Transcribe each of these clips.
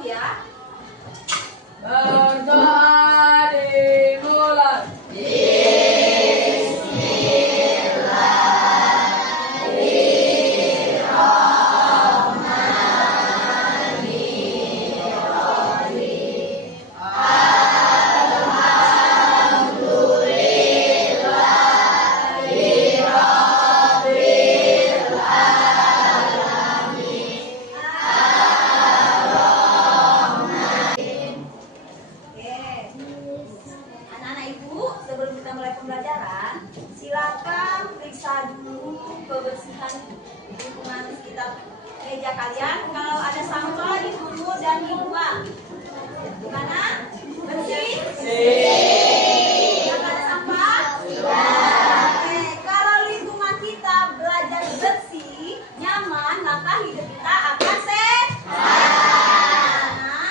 satu ya. Berdoa dimulai. Silakan periksa dulu kebersihan lingkungan sekitar meja kalian. Kalau ada sampah dipungut dan dibuang. Gimana? Bersih? Tidak ada sampah? Oke, kalau lingkungan kita belajar bersih, nyaman, maka hidup kita akan sehat. Nah,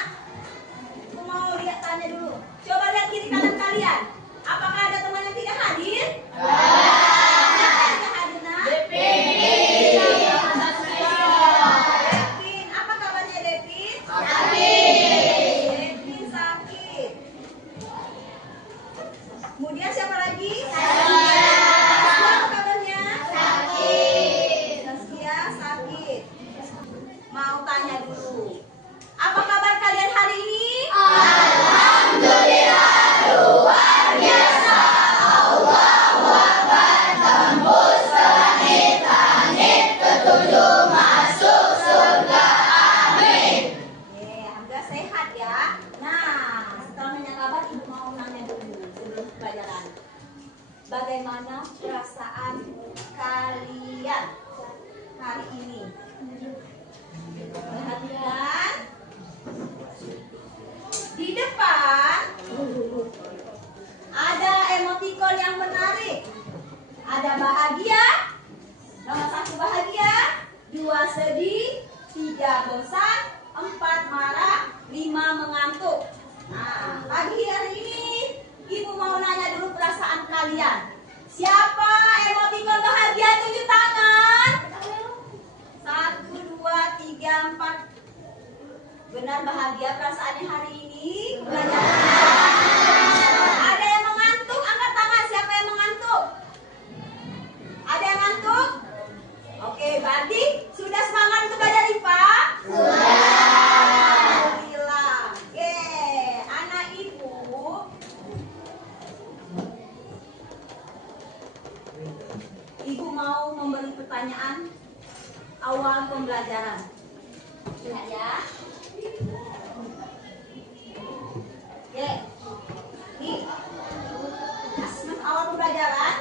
aku mau lihat tanya dulu. Coba lihat kiri kanan kalian. Apakah ada teman yang tidak hadir? Kemudian siapa lagi? Apa kabarnya? Sakit. Saskia sakit. Mau tanya dulu. Apa kabar kalian hari ini? Alhamdulillah luar biasa. Allahu Akbar tembus langit-langit, ketujuh masuk surga. Amin. Alhamdulillah sehat ya. Nah, setelah nanya kabar, ibu mau nanya dulu sebelum pelajaran. Bagaimana perasaan kalian hari ini? Perhatikan. Di depan ada emoticon yang menarik. Ada bahagia, nomor 1 bahagia, 2 sedih, 3 bosan, 4 marah, 5 mengantuk. Nah, pagi hari ini ibu mau nanya dulu perasaan kalian. Siapa emoticon bahagia? Tunjuk tangan. 1, 2, 3, 4. Benar bahagia perasaannya hari ini? Ada yang mengantuk? Angkat tangan. Siapa yang mengantuk? Ada yang ngantuk? Oke, berarti sudah semangat untuk belajar IPA? Alhamdulillah. Oke, anak ibu. Ibu mau memberi pertanyaan awal pembelajaran. Lihat ya. Oke. Nih. Asesmen awal pembelajaran.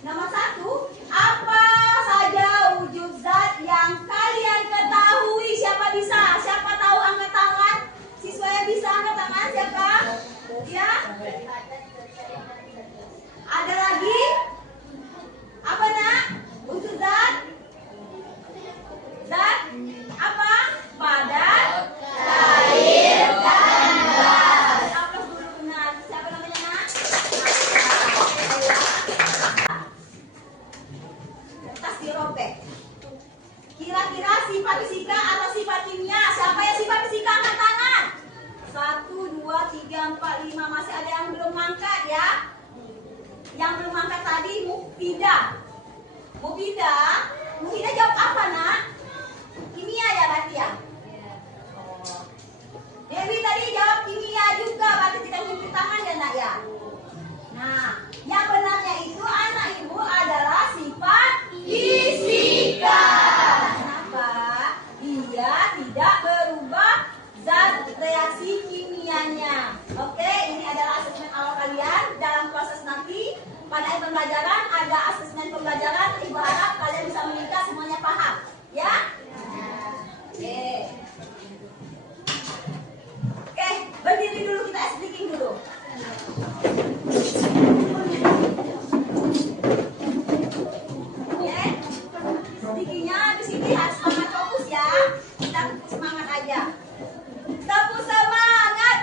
Nomor 1, apa saja wujud zat yang kalian ketahui? Siapa bisa? Siapa tahu angkat tangan? Siswa yang bisa angkat tangan siapa? Ya? Ada lagi? Apa nak? Wujud zat? Zat? Apa? Padat, cair, dan gas. Aplaus dulu benar. Siapa namanya nak? Kertas dirobek. Kira-kira sifat fisika atau sifat kimia? Siapa yang sifat fisika angkat tangan? 1, 2, 3, 4, 5. Masih ada yang belum angkat ya? Yang belum angkat tadi Mufidah. Mufidah jawab apa nak? Kimia ya berarti ya? Dewi tadi jawab kimia juga, berarti tidak cuci tangan ya nak ya? Nah, yang benarnya itu anak ibu adalah sifat fisika. Kenapa? Dia tidak berubah zat reaksi kimianya. Oke, ini adalah asesmen awal kalian. Dalam proses nanti pada pembelajaran ada asesmen pembelajaran. Ibu harap kalian bisa mengikat semuanya paham, ya? Oke, berdiri dulu, kita speaking dulu. Oke, speakingnya di sini harus sangat fokus ya. Kita semangat aja. Tepuk semangat.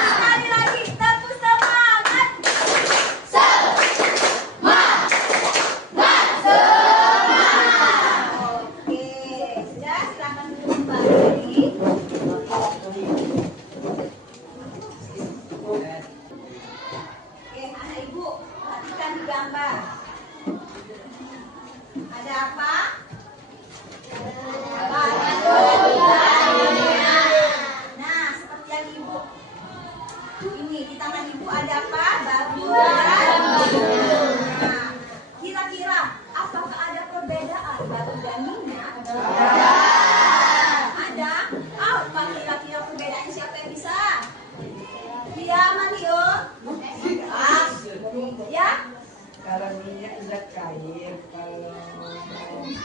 Sekali lagi, tepuk semangat. apa? Nah, seperti yang ibu ini di tangan ibu ada apa? Batu dan minyak. Nah, kira-kira apakah ada perbedaan batu dan minyak? Ada. Apa kira-kira perbedaannya, siapa yang bisa? Dia Mario. Ya. Kalau minyak zat cair, kalau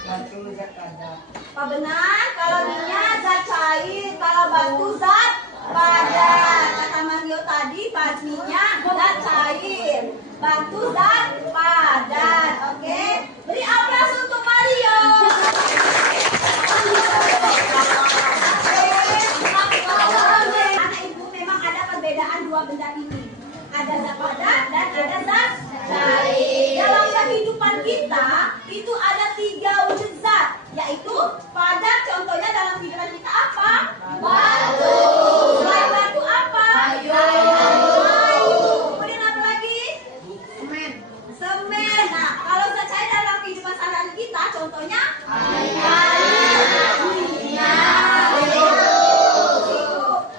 batu zat padat. Apa benar? Kalau minyak zat cair, kalau batu zat padat. Kata Mario tadi, minyak zat cair, batu zat padat. Oke, beri aplaus untuk Mario. Anak ibu, memang ada perbedaan dua benda ini. Ada zat padat dan ada zat cair. Dalam kehidupan kita itu ada 3 wujud zat, yaitu padat. Contohnya dalam kehidupan kita apa? Batu. Selain batu apa? Kayu. Kemudian apa lagi? Semen. Nah, kalau zat cair dalam kehidupan sehari-hari kita, contohnya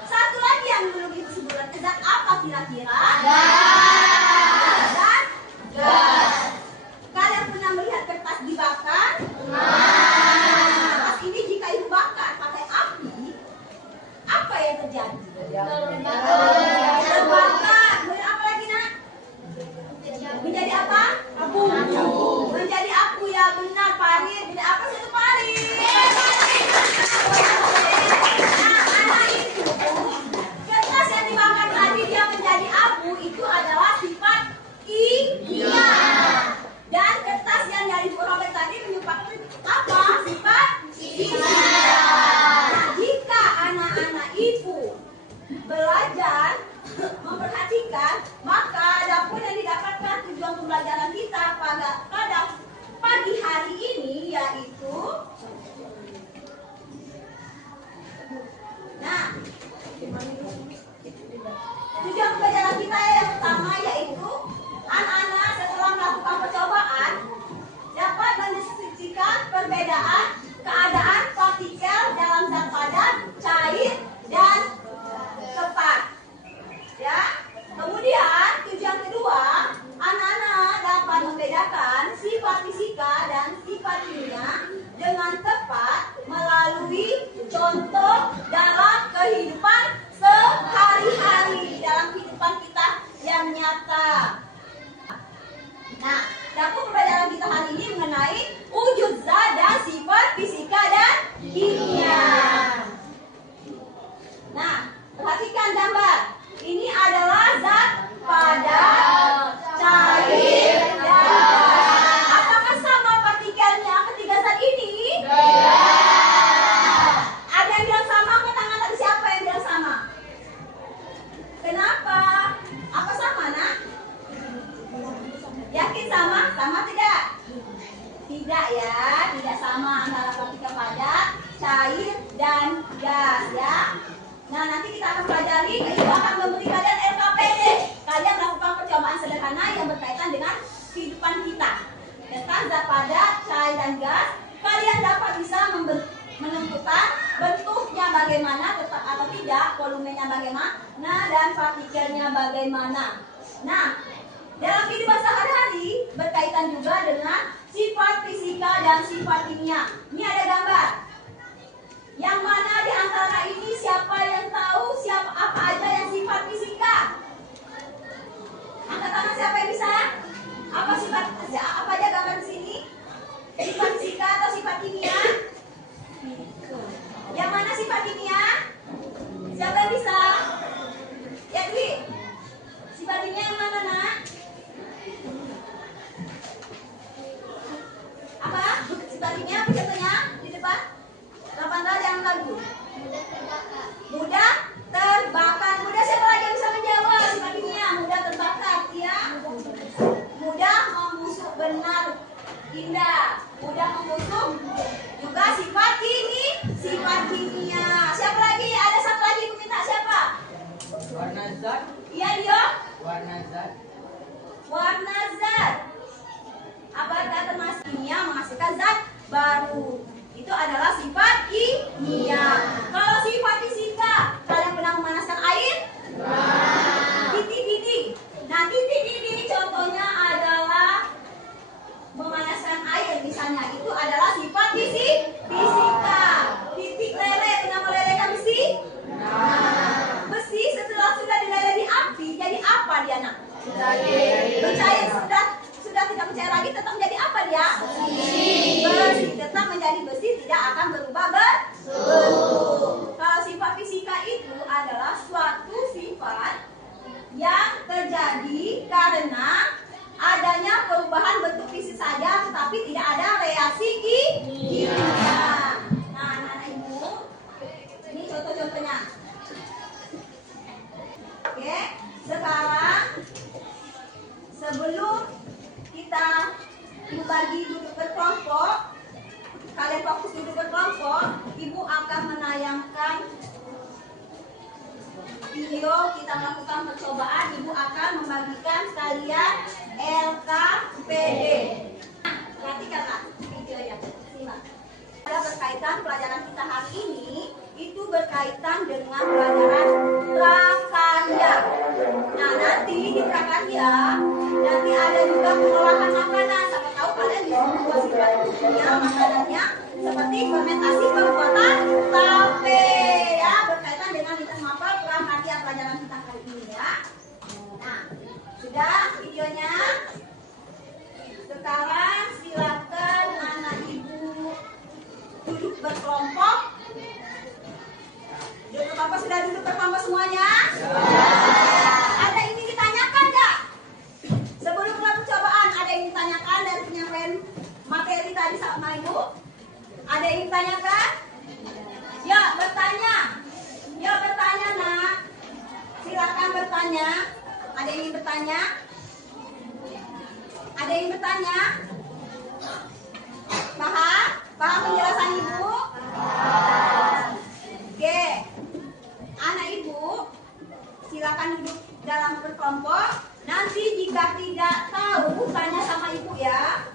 satu lagi yang belum disebutkan, zat apa kira-kira? Kalian pernah melihat kertas dibakar? Kertas ini jika ibu bakar pakai api, apa yang terjadi? Terbakar. Kemudian apa lagi, Nak? Menjadi apa? Abu. Menjadi abu, ya benar, parit. Menjadi apa itu parit? Nah, anak itu kertas yang dibakar tadi dia menjadi abu itu adalah sifat kimia. Dan kertas yang dari ibu robek tadi menyebabkan apa? Sifat kimia. Nah, jika anak-anak ibu belajar memperhatikan, maka ada pun yang didapatkan tujuan pembelajaran kita pada pagi hari ini, yaitu tujuan pembelajaran kita yang pertama yaitu anak-anak setelah melakukan percobaan dapat mendeskripsikan perbedaan keadaan partikel dalam zat padat, cair, dan tepat. Ya. Kemudian tujuan kedua, anak-anak dapat membedakan sifat fisika dan sifat kimia dengan tepat melalui contoh dalam kehidupan sehari-hari, dalam kehidupan kita yang nyata. Nah, dapur pembelajaran kita hari ini mengenai wujud zat dan sifat fisika dan kimia. Nah, perhatikan gambar. Ini adalah zat padat, cair, dan gas. Apakah sama partikelnya ketiga zat ini? Ada yang bilang sama? Angkat tangan tadi, siapa yang bilang sama? Kenapa? Apa sama, Nak? Yakin sama? Sama tidak? Tidak ya, tidak sama antara partikel padat, cair, dan gas ya. Nah, nanti kita akan pelajari, ibu akan memberi kalian LKPD. Kalian melakukan percobaan sederhana yang berkaitan dengan kehidupan kita. Tentang zat padat, cair, dan gas, kalian dapat bisa menentukan bentuknya bagaimana, tetap atau tidak, volumenya bagaimana, dan partikelnya bagaimana. Nah, dalam kehidupan sehari-hari berkaitan juga dengan sifat fisika dan sifat kimia. Ini ada gambar. Yang mana di antara ini siapa yang tahu siapa apa aja yang sifat fisika? Angkat tangan siapa yang bisa? Apa aja gambar di sini? Sifat fisika atau sifat kimia? Yang mana sifat kimia? Siapa yang bisa? Ya, Dwi. Sifat kimia yang mana, Nak? Apa? Sifat kimia apa contohnya? Di depan? 8 jangan lagu. Mudah terbakar. Mudah siapa lagi yang bisa menjawab? Sifat kimia mudah terbakar, ya. Mudah membusuk, benar. Indah. Mudah membusuk. Juga sifat kimia. Siapa lagi? Ada satu lagi aku minta, siapa? Warna zat. Iya, dia. Warna zat. Warna zat. Apakah termasuk kimia menghasilkan zat Iya. Kalau sifat fisika, kalian pernah memanaskan air? Titik didih. Nah, titik didih contohnya adalah memanaskan air, misalnya itu adalah sifat fisika. Titik lele, pernah melelehkan besi? Besi setelah sudah dileleh di api, jadi apa dia nak? Mencair. Sudah tidak mencair lagi, tetap menjadi apa dia? Besi. Tetap menjadi besi, tidak akan berubah bentuk. Kalau sifat fisika itu adalah suatu sifat yang terjadi karena adanya perubahan bentuk fisik saja, tetapi tidak ada reaksi kimia. Nah, anak-anak ibu, ini contoh-contohnya. Oke, sekarang sebelum kita membagi duduk berkelompok, kalian fokus duduk berkelompok, ibu akan menayangkan video kita melakukan percobaan. Ibu akan membagikan kalian LKPD. Nah, perhatikanlah videonya. Simak. Ada berkaitan pelajaran kita hari ini, itu berkaitan dengan pelajaran prakarya. Nah, nanti di prakarya nanti ada juga pengolahan makanan. Siapa tahu kalian bisa membuat sifat kimia makanannya seperti fermentasi pembuatan tape, ya, berkaitan dengan lintas mapel prakarya pelajaran kita kali ini, ya. Nah, sudah videonya. Sekarang silakan anak ibu duduk berkelompok. Sudah duduk berkelompok semuanya? Ada yang ingin ditanyakan nggak? Sebelum mulai percobaan, ada yang ditanyakan dari penyampaian materi tadi sama ibu? Ada yang ingin ditanyakan? Ya, bertanya. Ya, bertanya nak. Silakan bertanya. Ada yang ingin bertanya? Ada yang ingin bertanya? Paham? Paham penjelasan ibu? Oke. Anak ibu, silakan duduk dalam berkelompok. Nanti jika tidak tahu, tanya sama ibu, ya.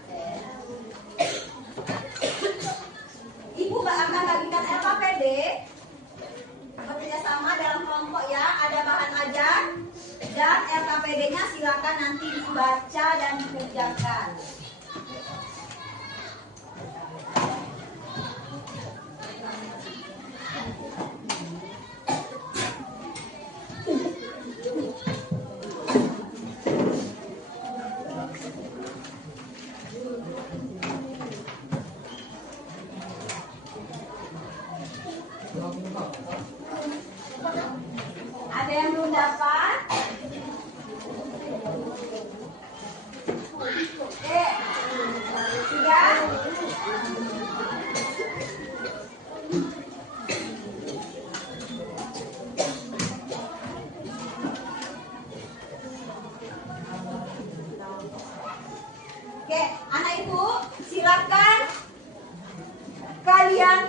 Ibu akan bagikan LKPD bekerja sama dalam kelompok, ya. Ada bahan ajar dan LKPD-nya silakan nanti dibaca dan dikerjakan. Ada yang belum dapat? Tiga. Oke, anak ibu, silakan kalian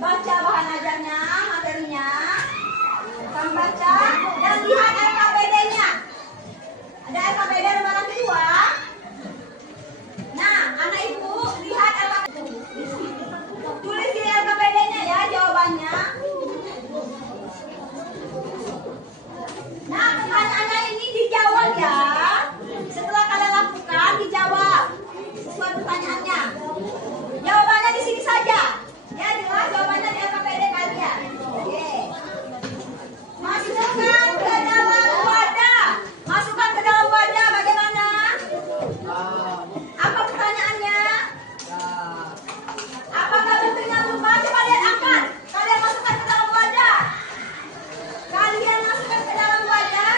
baca bahan ajarnya, materinya. Kamu baca dan lihat LKPD-nya. Ada LKPD lembaran kedua. Nah, anak ibu lihat LKPD. Tulis di LKPD-nya, ya, jawabannya. Nah, pertanyaannya ini dijawab, ya. Setelah kalian lakukan, dijawab sesuai pertanyaannya. Jawabannya di sini saja. Ya, jelas jawabannya di LKPD kalian. Oke. Masukkan ke dalam wadah. Masukkan ke dalam wadah. Bagaimana? Apa pertanyaannya? Apakah bentuknya berubah? Coba lihat angkat. Kalian masukkan ke dalam wadah. Kalian masukkan ke dalam wadah.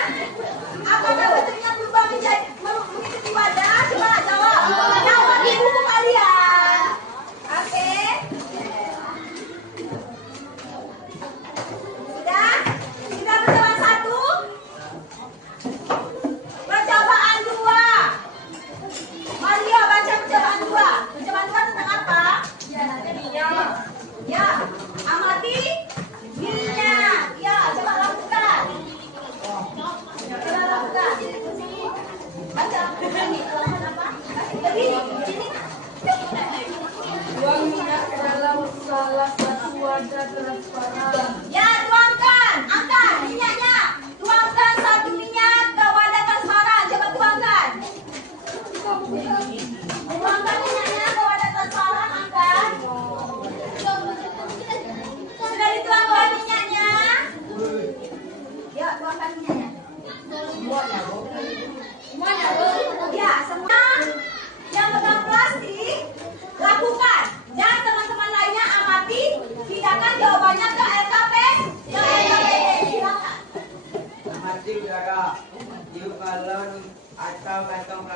Apakah bentuknya berubah menjadi mengikuti wadah? Coba jawab. Jawab di buku kalian. Oke. Sudah? Sudah berjalan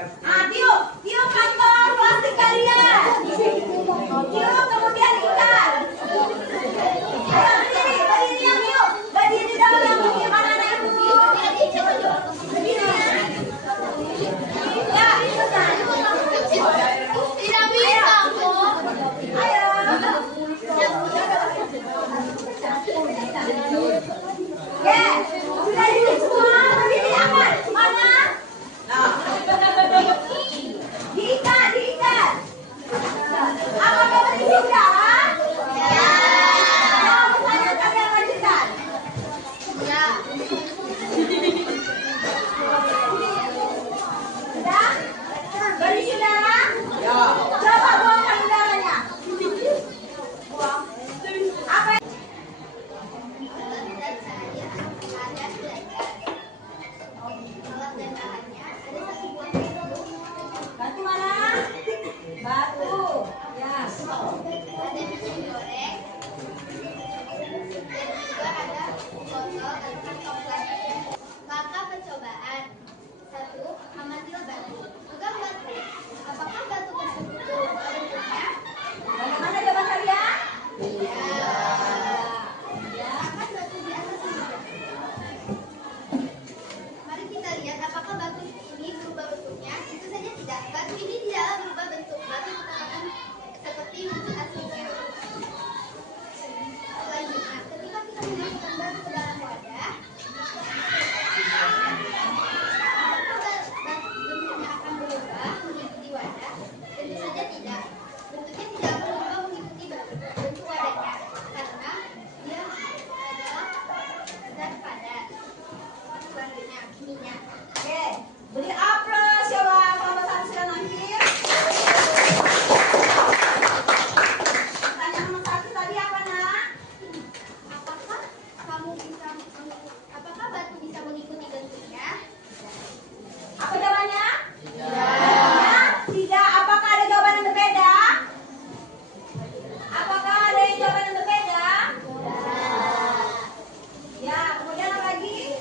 Tiup kantong plastik kalian. Tiup kemudian ikat. Ayo berdiri yang tiup. Berdiri dong yang putih, mana ada yang putih? Berdiri. Ya, ikutan. Tidak bisa, Bu. Ayo. Ya, sudah ini semua berdiri aman. Mana? Diikat. Apakah berisi udara? Ya. Mau pertanyaan kalian lanjutkan? Ya. Sudah? Berisi udara? Ya. Coba buangkan udaranya. Buang. Apa? Dan saya ada belajar. Alat dan bahannya ada satu buah pintu. Batu mana? Batu. Ya. Ada minyak goreng. Dan juga ada botol atau kantong plastik. Maka percobaan. 1. Amatilah batu. Pegang batu. Apakah batu tersebut berubah bentuknya? Bagaimana jawaban kalian? Akan batu di atas ini. Mari kita lihat apakah batu ini berubah bentuknya. Tentu saja tidak. Batu ini tidaklah berubah bentuk. Batu tetap seperti wujud aslinya. Selanjutnya, ketika kita memasukkan batu ke dalam wadah, apakah bentuknya akan berubah mengikuti wadah? Tentu saja tidak. Bentuknya tidak akan berubah mengikuti bentuk wadahnya, karena dia adalah zat padat. Selanjutnya, minyak. Oke. Beri aplaus coba kelompok satu sudah nanggir. Pertanyaan nomor 1 tadi apa, Nak? Apakah batu bisa mengikuti bentuknya? Apa jawabannya? Tidak. Apakah ada jawaban yang berbeda? Apakah ada yang jawaban yang berbeda? Ya, kemudian apa lagi?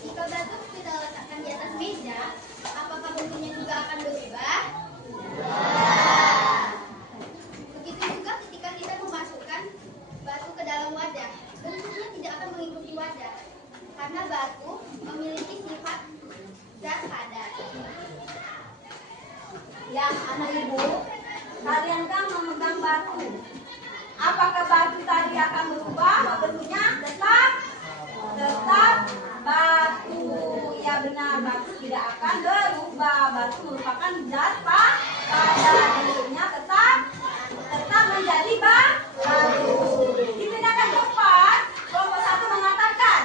Jika batu kita letakkan di atas meja, apakah bentuknya juga akan berubah? Begitu juga ketika kita memasukkan batu ke dalam wadah, bentuknya tidak akan mengikuti wadah, karena batu memiliki sifat zat padat. Yang anak ibu, kalian kan memegang batu. Apakah batu tadi akan berubah bentuknya? Tetap batu. Ya benar, batu tidak akan berubah. Batu merupakan zat padat. Bentuknya tetap menjadi batu. Dipindahkan ke depan, kelompok 1 mengatakan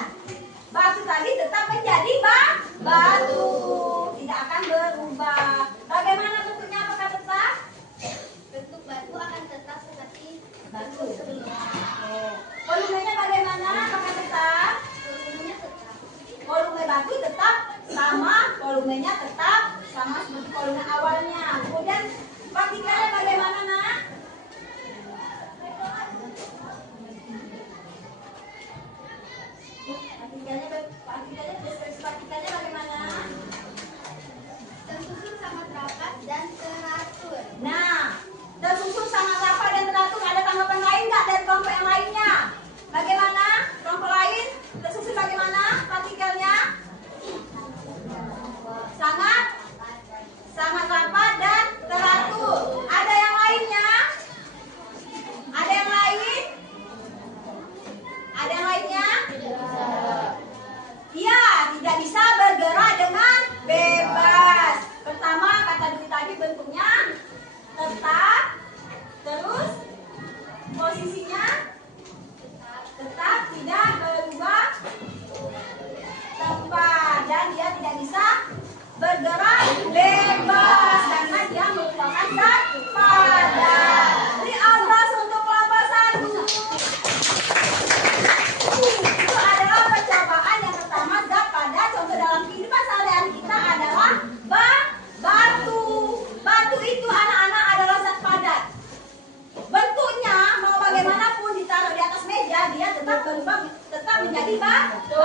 batu tadi tetap menjadi batu. Tidak akan berubah. Bagaimana bentuknya? Apakah tetap? Bentuk batu akan tetap seperti Batu. sebelumnya. Volumenya bagaimana? Apakah tetap? Volumenya tetap. Volume batu tetap sama, volumenya tetap sama seperti volume awalnya. Kemudian partikelnya bagaimana, Nak? Deskripsi partikelnya bagaimana? Tersusun sangat rapat dan teratur. Nah, tersusun sangat rapat dan teratur. Ada tanggapan lain nggak dari kelompok yang lainnya? Bagaimana? Kelompok lain tersusun bagaimana partikelnya? Sangat rapat dan teratur. Ada yang lainnya? Ada yang lain? Ada yang lainnya? Iya, tidak bisa bergerak dengan bebas. Pertama, kata Dwi tadi bentuknya tetap, terus posisinya tetap tidak berubah tempat, dan dia tidak bisa bergerak bebas karena dia merupakan zat padat. Beri aplaus untuk kelompok 1. Itu adalah percobaan yang pertama, zat padat. Contoh dalam kehidupan sehari-hari kita adalah batu. Batu itu anak-anak adalah zat padat. Bentuknya mau bagaimanapun ditaruh di atas meja, dia tetap berubah, tetap menjadi batu.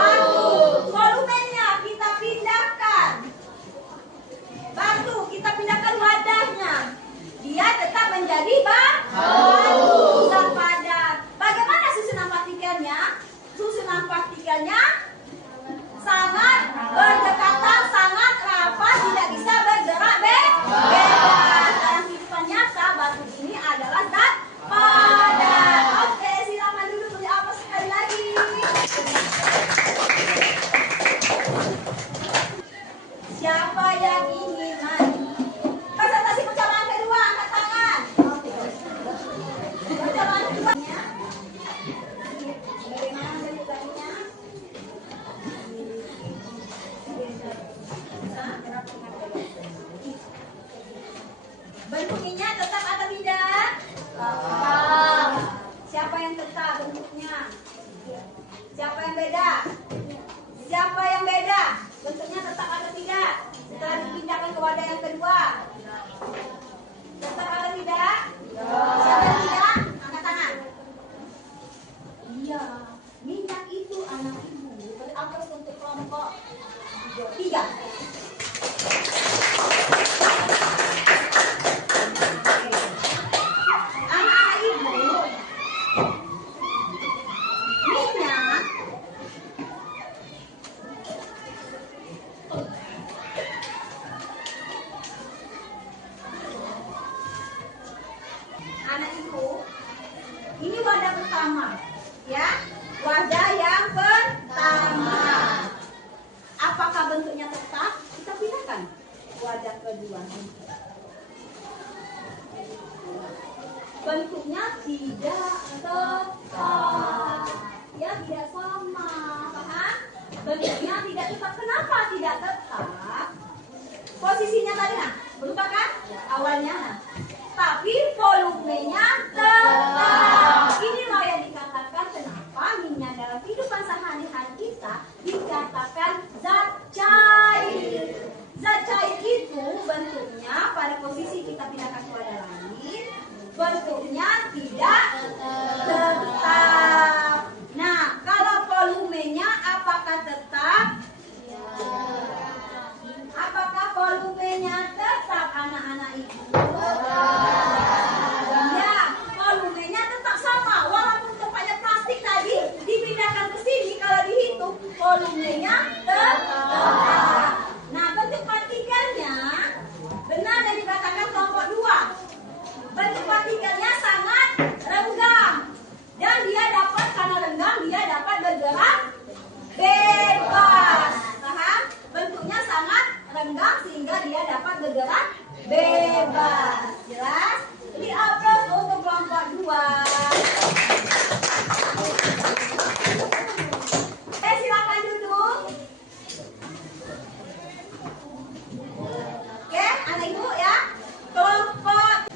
Volumenya kita pindahkan. Batu Ini wadah pertama, ya. Wadah yang pertama. Apakah bentuknya tetap? Kita pindahkan wadah kedua. Bentuknya tidak tetap, ya, tidak sama, paham? Bentuknya tidak tetap. Kenapa tidak tetap? Posisinya tadi, nah, berupa kan? Awalnya, nah. Tapi volumenya tetap. Inilah yang dikatakan kenapa minyak dalam kehidupan sehari-hari kita dikatakan zat cair. Zat cair itu bentuknya pada posisi kita pindahkan ke wadah lain, bentuknya tidak tetap. Nah, kalau volumenya apakah tetap? Apakah volumenya tetap, anak-anak ibu? Ya, volumenya tetap sama. Walaupun tempatnya plastik tadi dipindahkan ke sini, kalau dihitung volumenya tetap. Nah, bentuk partikelnya benar yang dikatakan kelompok 2. Bentuk partikelnya sangat renggang. Dan dia dapat, karena renggang, dia dapat bergerak bebas. Paham? Bentuknya sangat renggang sehingga dia dapat bergerak bebas. Jelas? Jadi aplaus untuk kelompok 2. Silakan duduk. Oke, anak ibu ya. Kelompok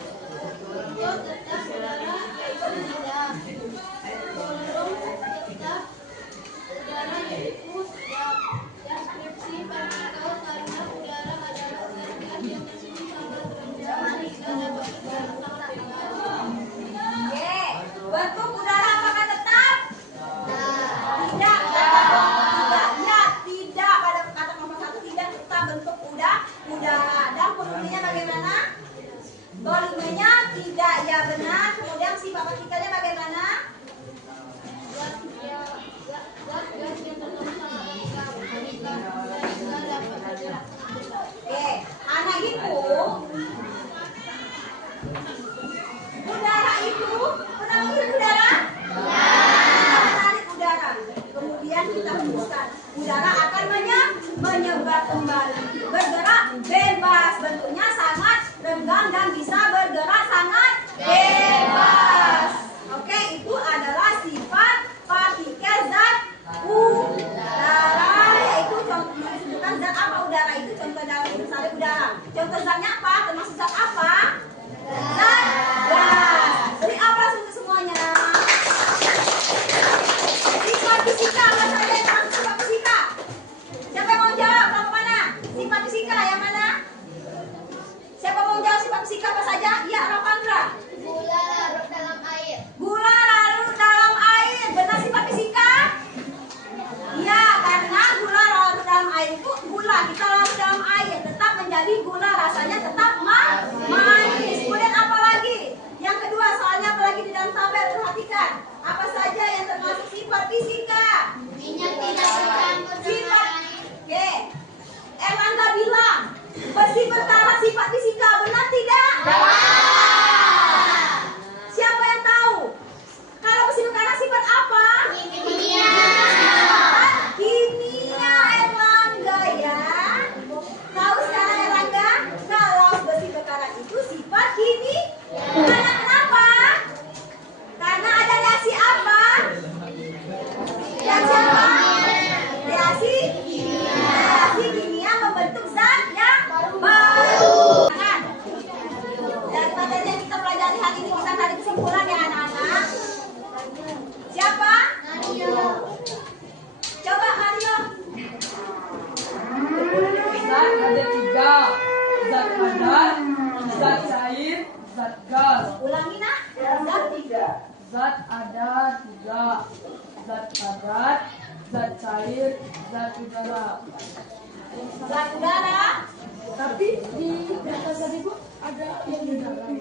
bentuk udara apakah tetap? Tidak. Ya, tidak. Pada kata nomor 1 tidak tetap bentuk udara. Dan volumenya bagaimana? Volumenya tidak, ya benar. Kemudian sifat partikelnya bagaimana? Oke, anak ibu. Udara itu pernah menghirup udara? Ya. Menarik udara. Kemudian kita hembuskan. Udara akan menyebar kembali. Bergerak bebas. Bentuknya sangat renggang dan bisa bergerak sangat bebas. Oke, itu adalah sifat partikel zat udara. Yaitu contoh disebutkan zat apa udara itu? Contoh dalam misalnya udara. Contoh zatnya apa? Termasuk zat apa? Zat gas. Beri aplaus untuk semuanya. Sifat fisika apa saja yang termasuk sifat fisika? Siapa yang mau jawab? Kelompok mana? Sifat fisika yang mana? Siapa mau jawab sifat fisika apa saja? Iya, Rapandra. Gula larut dalam air. Gula larut dalam air. Benar sifat fisika? Iya, karena gula larut dalam air itu gula kita larut dalam air tetap menjadi gula, rasanya tetap manis. Kemudian apa lagi? Yang kedua, soalnya apa lagi di dalam tabel? Perhatikan. Apa saja yang termasuk sifat fisika? Minyak tidak bercampur dengan air. Oke. Erlangga bilang bersih berkala sifat fisika, benar tidak? Siapa yang tahu? Kalau bersih berkala sifat apa? Kimia. Kimia, Erlangga ya. Tahu sekarang Erlangga? Kalau bersih berkala itu sifat kimia. Karena kenapa? Karena ada reaksi apa? Reaksi apa? Reaksi kimia membentuk zat yang baru. Dari materi yang kita pelajari hari ini kita tarik kesimpulan ya anak-anak. Siapa? Coba Mario. Zat ada 3. Zat padat, zat cair, zat gas. Ulangi nak. Zat 3. Zat ada 3. Zat padat, zat cair, zat udara. Zat udara. Tapi di atas tadi Bu ada yang di dalam.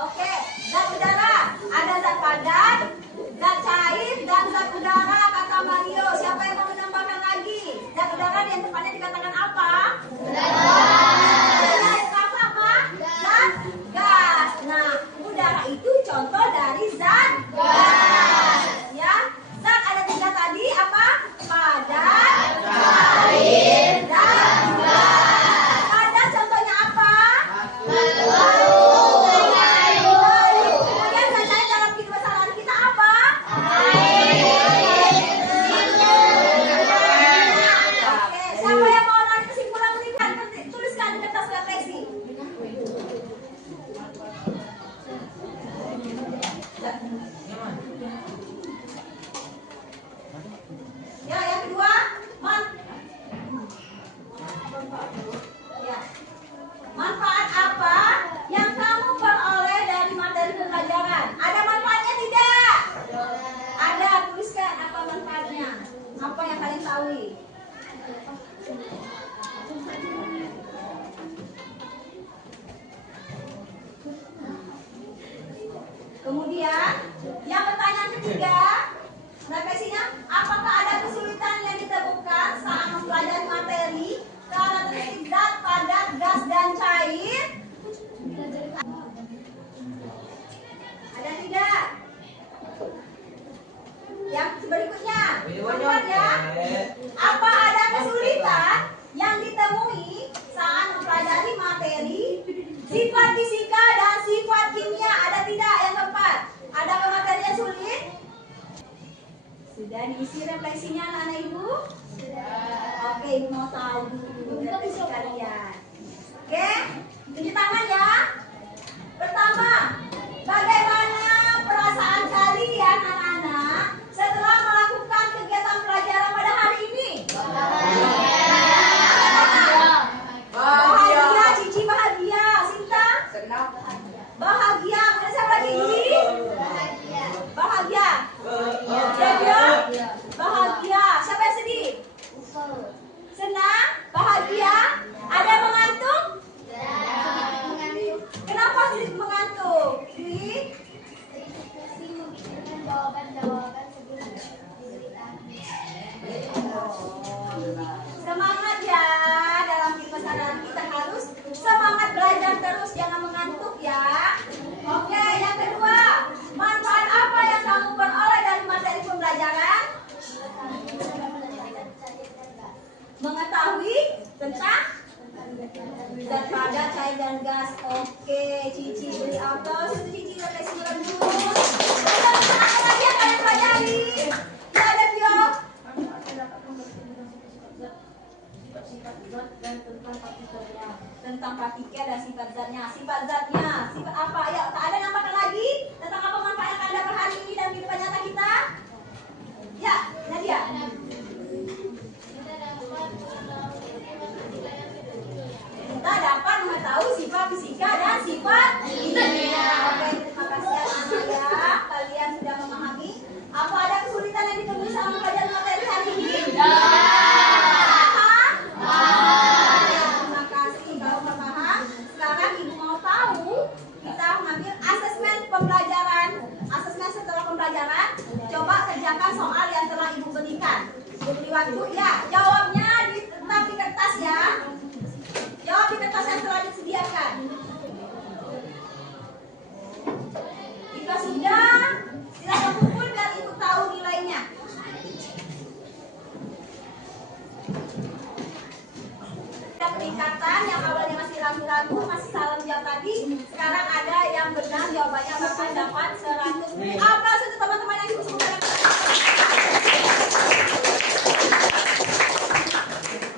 Oke, zat udara. Ada zat padat, zat cair, dan zat udara kata Mario. Siapa yang mau menambahkan lagi? Zat udara yang tepatnya dikatakan apa? Zat gas apa? Zat gas. Nah, udara itu contoh dari zat gas. Ya, yang kedua, ya. Manfaat apa yang kamu peroleh dari materi pembelajaran? Ada manfaatnya tidak? Ada, tuliskan apa manfaatnya. Apa yang kalian tahu? Kemudian, yang pertanyaan ketiga, refleksinya, apakah ada kesulitan yang ditemukan saat mempelajari materi karakteristik zat, padat, gas, dan cair? Ada tidak? Yang berikutnya, keempat ya. Apa ada kesulitan yang ditemui saat mempelajari materi sifat fisika dan sifat kimia? Ada tidak? Yang keempat, adakah materi yang sulit? Sudah diisi refleksinya anak-anak ibu? Oke, ibu mau tahu dulu refleksi kalian. Oke, tunjuk tangan ya. Pertama, bagaimana perasaan kalian anak-anak setelah melakukan kegiatan pelajaran pada hari ini? Bahagia, Cici bahagia, Sinta? Senang. Bahagia, kemudian siapa lagi? Bahagia. Bahagia. Siapa yang sedih? Senang? Bahagia? Ada yang mengantuk? Kenapa sedikit mengantuk? Semangat ya, dalam kesadaran kita harus semangat belajar terus, jangan mengantuk ya. Oke, yang kedua, manfaat apa yang kamu peroleh dari materi pembelajaran? Mengetahui tentang zat padat, cair, dan gas. Oke, Cici beri aplaus untuk Cici refleksi dulu. Apa lagi yang kalian pelajari? Ya, ada Vio. Tentang partikel dan sifat zatnya. Sifat apa? Ayo, tak ada nambahkan lagi tentang apa manfaat yang kalian dapat hari ini dalam kehidupan nyata kita? Ya, Nadia. Kita dapat mengetahui sifat fisika dan sifat kimia. Oke, terima kasih anak-anak ya. Kalian sudah memahami. Apa ada kesulitan yang ditemui sama pelajaran materi hari ini? Terima kasih. Kalau nggak paham, sekarang ibu mau tahu. Kita mengambil asesmen pembelajaran. Asesmen setelah pembelajaran. Coba kerjakan soal yang telah ibu berikan. Ibu beri waktu ya. Jawabnya tetap di kertas ya. Jawab di kertas yang telah disediakan. Jika sudah, silakan kumpul biar ibu tahu nilainya. Ada peningkatan yang awalnya masih ragu-ragu, masih salah jawab tadi. Sekarang ada yang benar jawabannya bahkan dapat 100. Aplaus untuk teman-teman yang ibu sebutkan.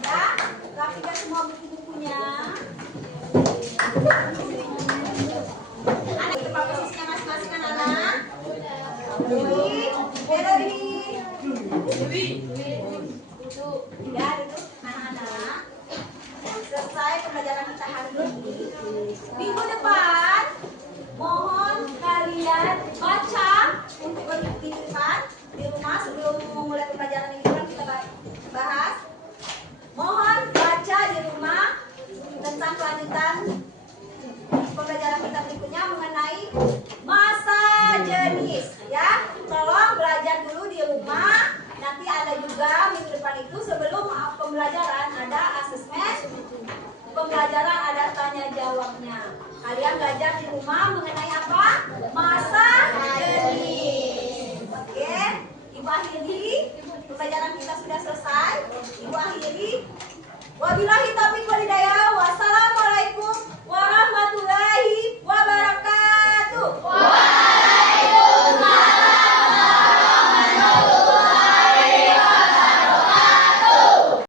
Ya, rapikan semua buku-bukunya. Anak di tempat posisinya masing-masing anak-anak. Ya, itu anak-anak. Selesai pembelajaran kita hari ini. Minggu depan, mohon kalian baca untuk minggu depan di rumah sebelum memulai pembelajaran minggu depan kita bahas. Mohon baca di rumah tentang kelanjutan pembelajaran kita berikutnya mengenai masa jenis ya. Tolong belajar dulu di rumah. Nanti ada juga minggu depan itu sebelum pembelajaran ada asesmen pembelajaran, ada tanya jawabnya. Kalian belajar di rumah mengenai apa? Masa jenis. Oke, ibu akhiri pembelajaran kita sudah selesai. Ibu akhiri. Wabillahi taufiq wal hidayah.